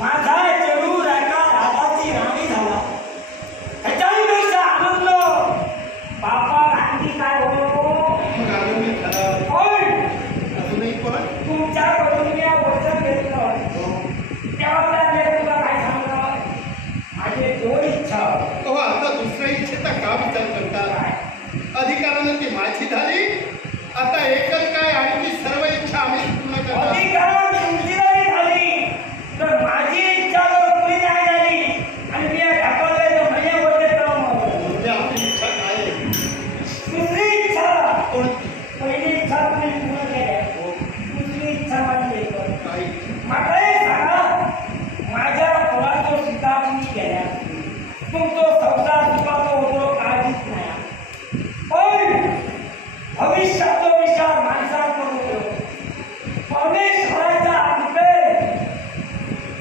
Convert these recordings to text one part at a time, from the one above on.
माझा चेडू रायका राजाची राणी झाला ह्याच्यापेक्षा आनंद बापा आणखी काय तुमच्याकडून मी वचन घेतलं तेव्हा तुला काय सांगलं माझे दोन इच्छा आता दुसऱ्या इच्छेचा का विचार करतात अधिकारानं ती माझी झाली आता एकच काय आणखी सर्व इच्छा आम्ही पूर्ण करतो अधिकारानं तुमची नाही झाली तर माझी इच्छा पुरी नाही झाली आणि मी ढकलले तर म्हणजे होते आपली इच्छा काय आहे दुसरी इच्छा पहिली इच्छा तुम्ही पूर्ण केल्या दुसरी इच्छा माझी मला हे सांगा माझ्या पोराचा सीता तुम्ही केल्या तुमचा संसार सुखाचा होतो काळजीच नाही पण भविष्याचा विचार माणसाकडून परमेश्वराच्या कृपे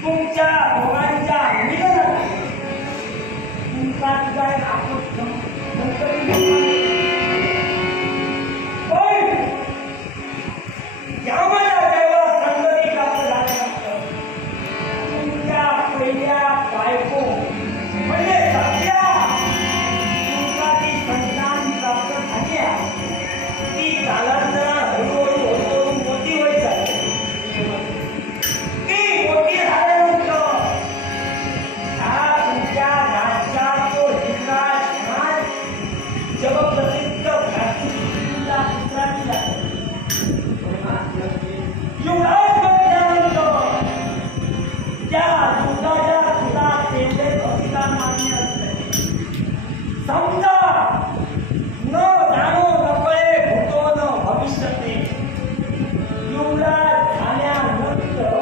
तुमच्या दोघांच्या मिलनात तुमचा तुझा पण यामध्ये जेव्हा संगती प्राप्त झाल्यानंतर तुमच्या पहिल्या बायको म्हणजे सध्या तुमचा ती संतान प्राप्त झाली आहे ती कालांतराने हळूहळू मोठी होत जाते ती मोठी झाल्यानंतर तुमच्या राज्याचा हिंसा जगप्रसिद्ध भ्रातृत्वाला पुत्राची जाते युवराज बनल्यानंतर त्या युवराच्या तुला तेवढे अधिकार मान्य असते समजा न जाणो नकळे भूतो न भविष्यते युवराज झाल्यानंतर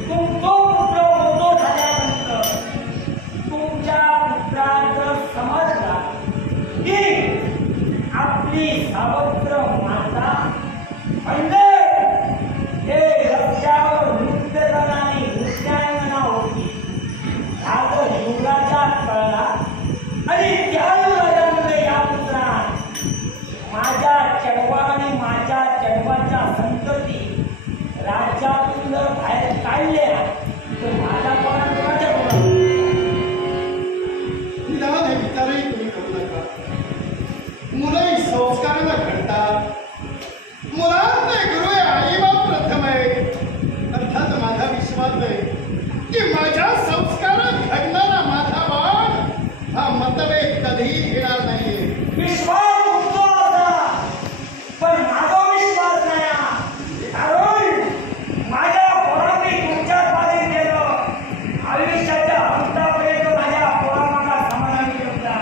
तुमचा पुत्र मोठो झाल्यानंतर तुमच्या पुत्राचं समजला की आपली सावत्र माता म्हणजे हे रस्त्यावर नृत्यगानाने नृत्यांगना होती ह्याचं युवराजा कळला आणि त्या युवराजामध्ये या पुत्रा माझ्या चढवा आणि माझ्या चढवाच्या संतती राज्यातून जर बाहेर काढल्या तर माझा कोणाच्या निदान हे विचारही तुम्ही करू नका मुलंही संस्काराला घडतात मुलांत गुरु आहे आई बाप प्रथम आहे अर्थात माझा विश्वास आहे की माझ्या संस्कारात घडणारा माझा बाळ हा मतभेद कधीही घेणार नाहीये विश्वास तुमचा होता पण माझा विश्वास नाही कारण माझ्या पोरांनी तुमच्या स्वाधीन केलं आयुष्याच्या अंतापर्यंत माझ्या पोरांना समाधान ठेवता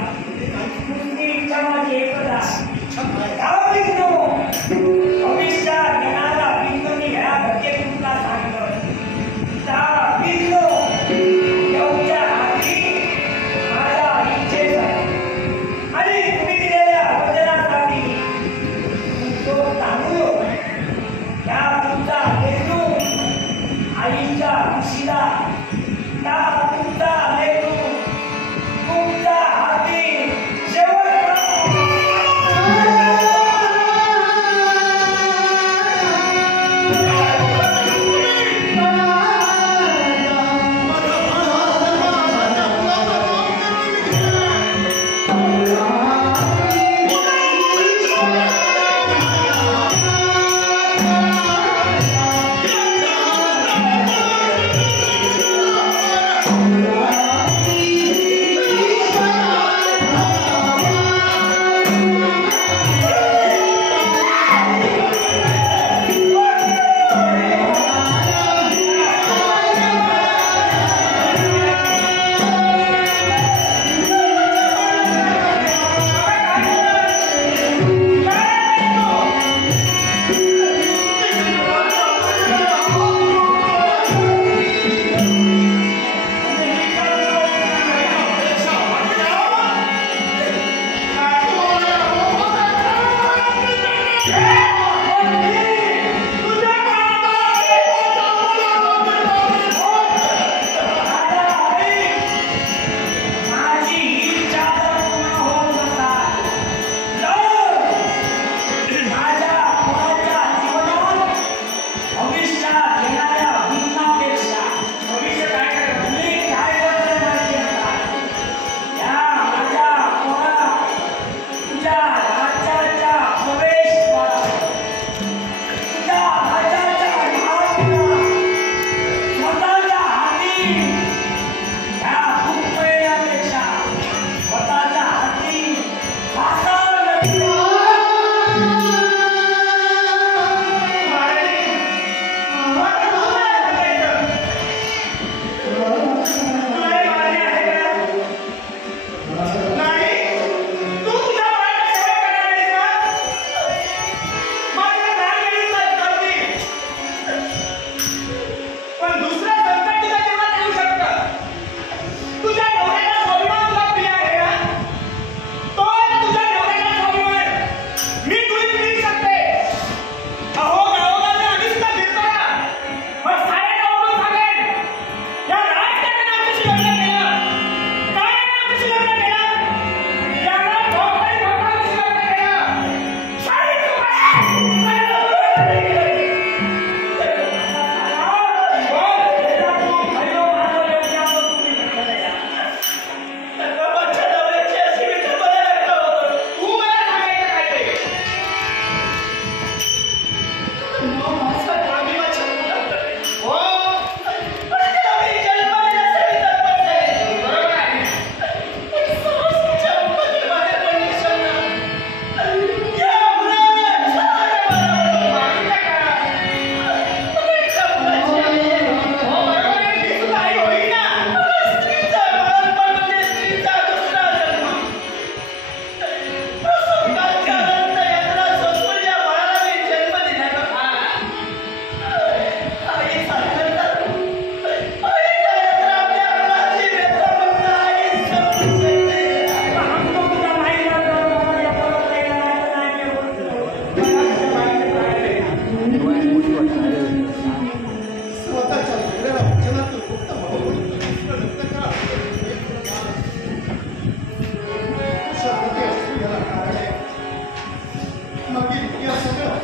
तुमची इच्छा माझी एकच आहे भविष्यात येणारा बिंद मी ह्या घरचे तुमचा सांगतो त्या बिंद एवढ्या आधी माझ्या इच्छेचा आणि तुम्ही दिलेल्या वचनासाठी तो तांदूळ त्या तुमचा लेकरू आईच्या खुशीला त्या तुमचा लेकरू तुमच्या हाती शेवट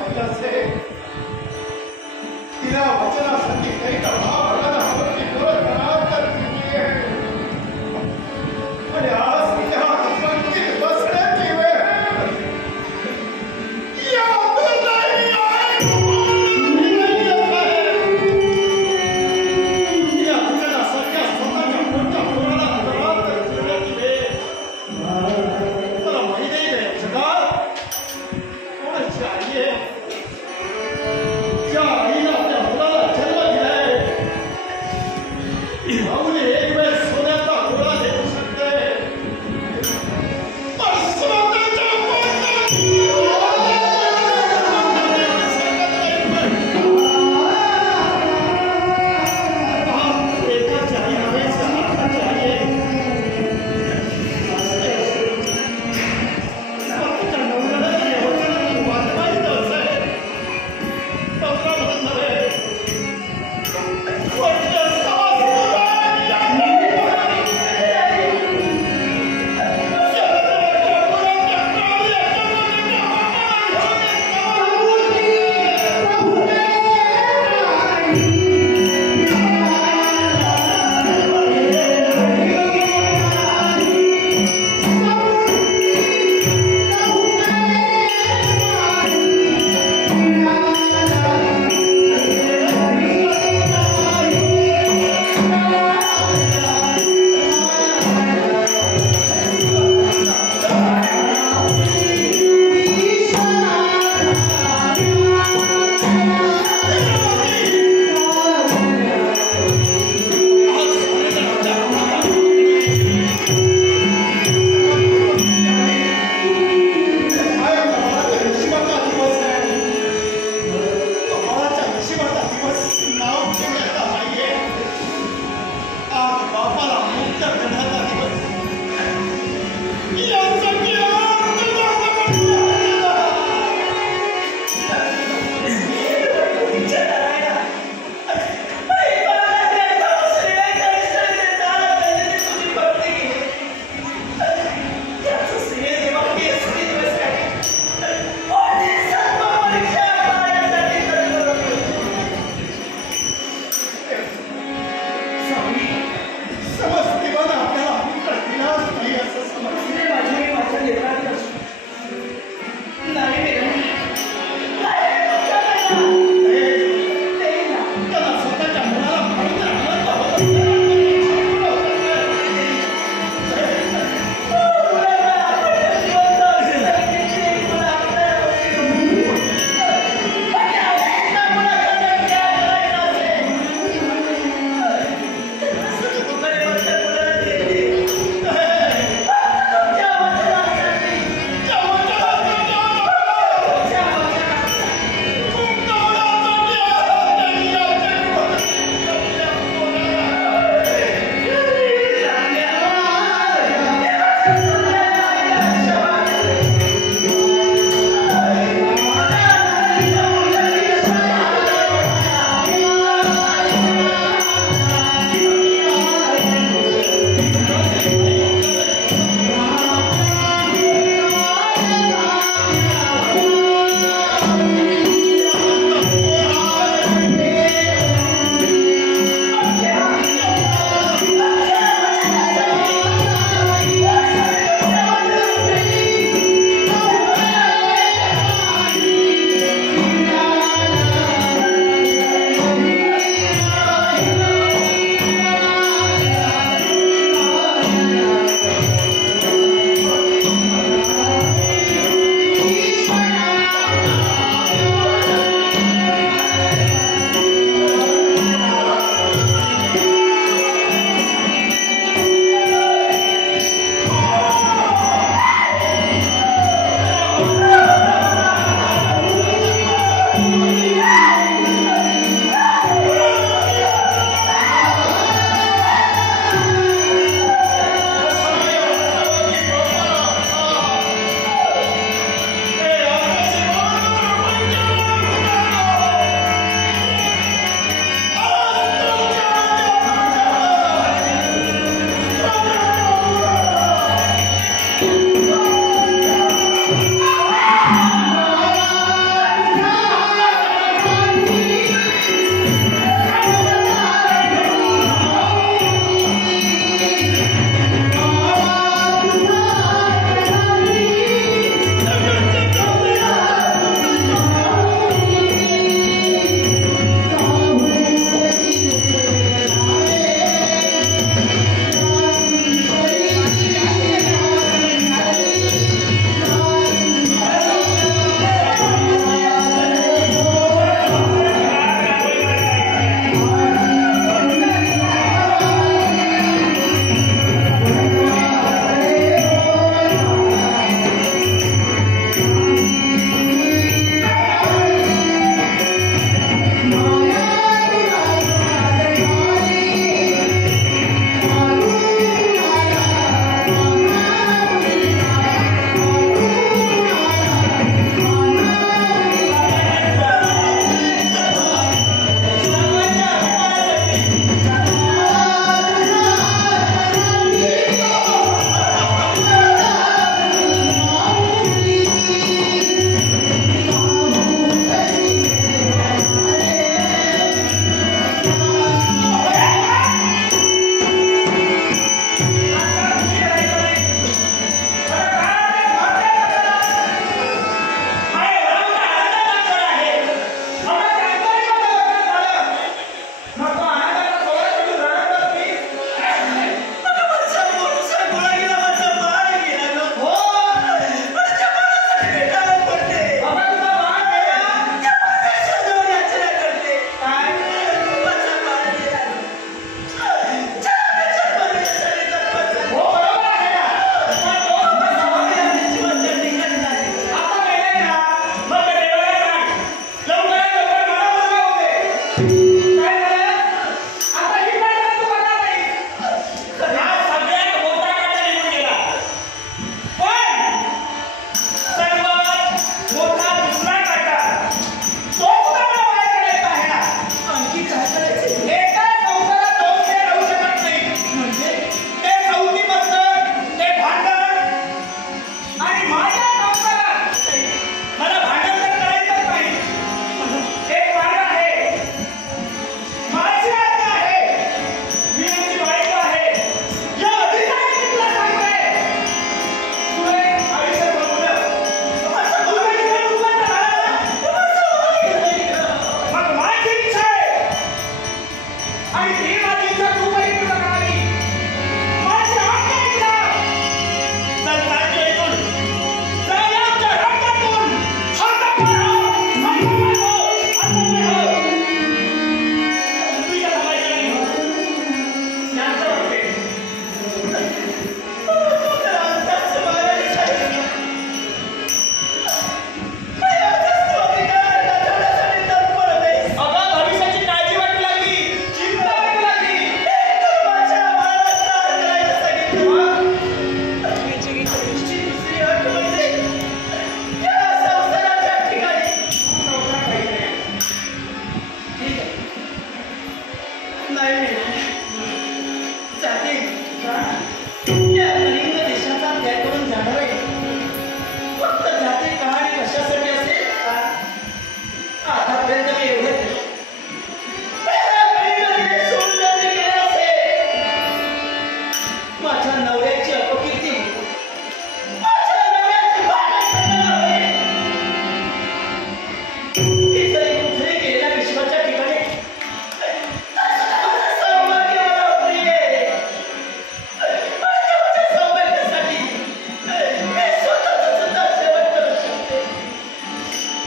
पाहिलं असेल तिला वचनासाठी काही महाभारताला हवं बोलत राहत तर तिने आणि आज तिच्या पंक्तीत बसण्याची वेळ या दुर्दैवी या वचनासारख्या स्वतःच्या मोठ्या पोराला राहत तर फिरण्याची वेळ मला माहिती आहे जगात कोणाची आई आहे ज्या आईला आपल्या मुलाला जन्म दिलाय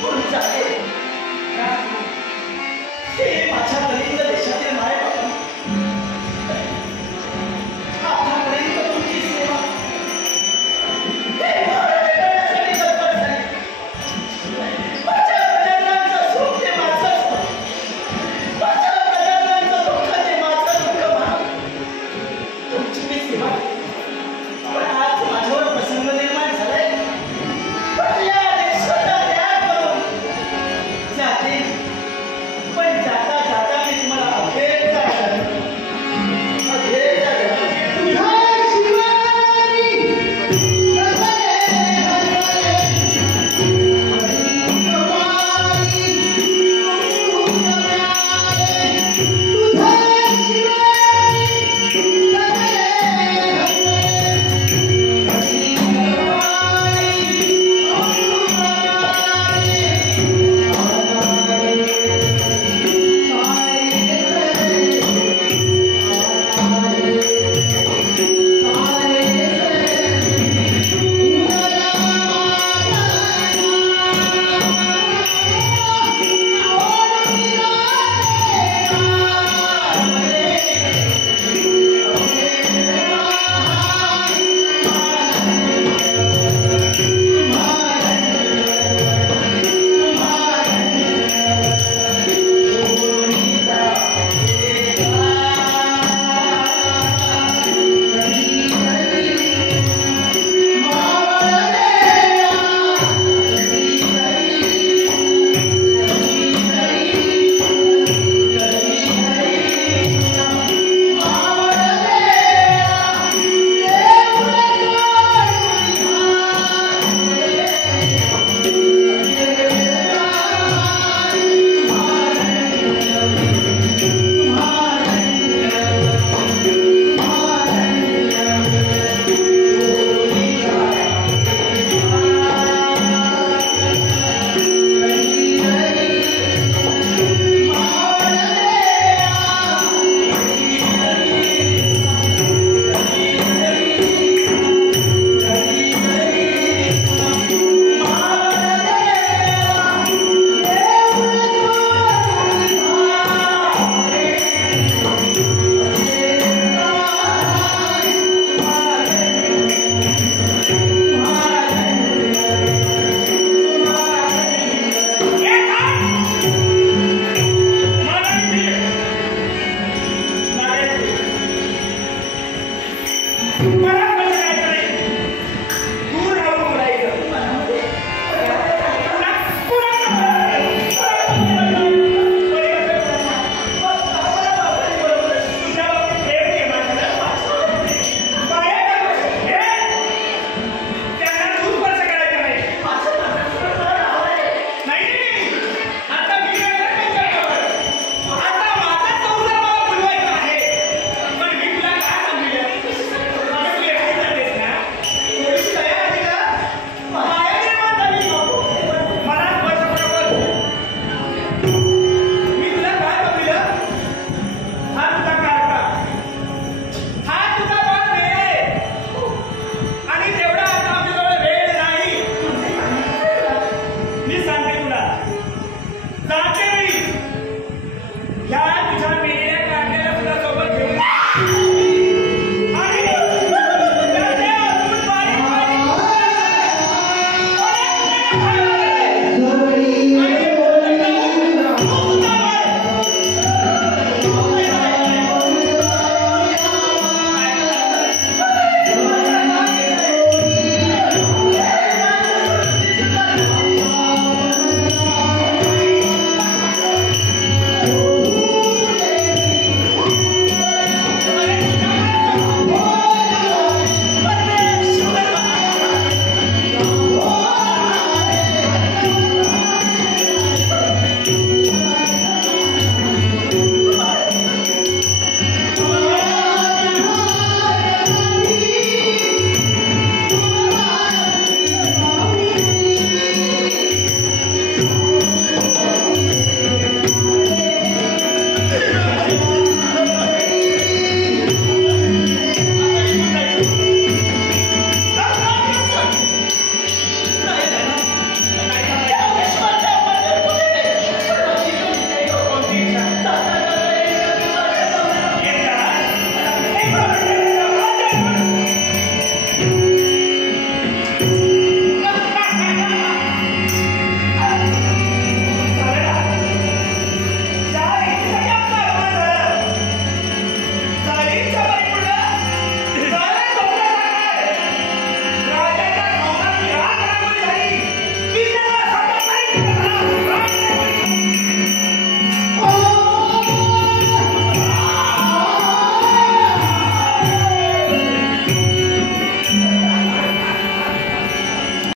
सोडून जाते हे माझ्या कलिंग देशातील मायबाप आतापर्यंत तुमची सेवा हे भारत करण्यासाठी तत्पर झाली. माझ्या प्रजांचं सुख ते माझं सुख, माझ्या प्रजांचं दुःख ते माझं दुःख म्हणून तुमची मी सेवा केली. पण आज माझ्यावर प्रसंग निर्माण झालाय. पण या देशाचा त्याग करून जाते. पण जाता जाता मी तुम्हाला अखेरचा जाते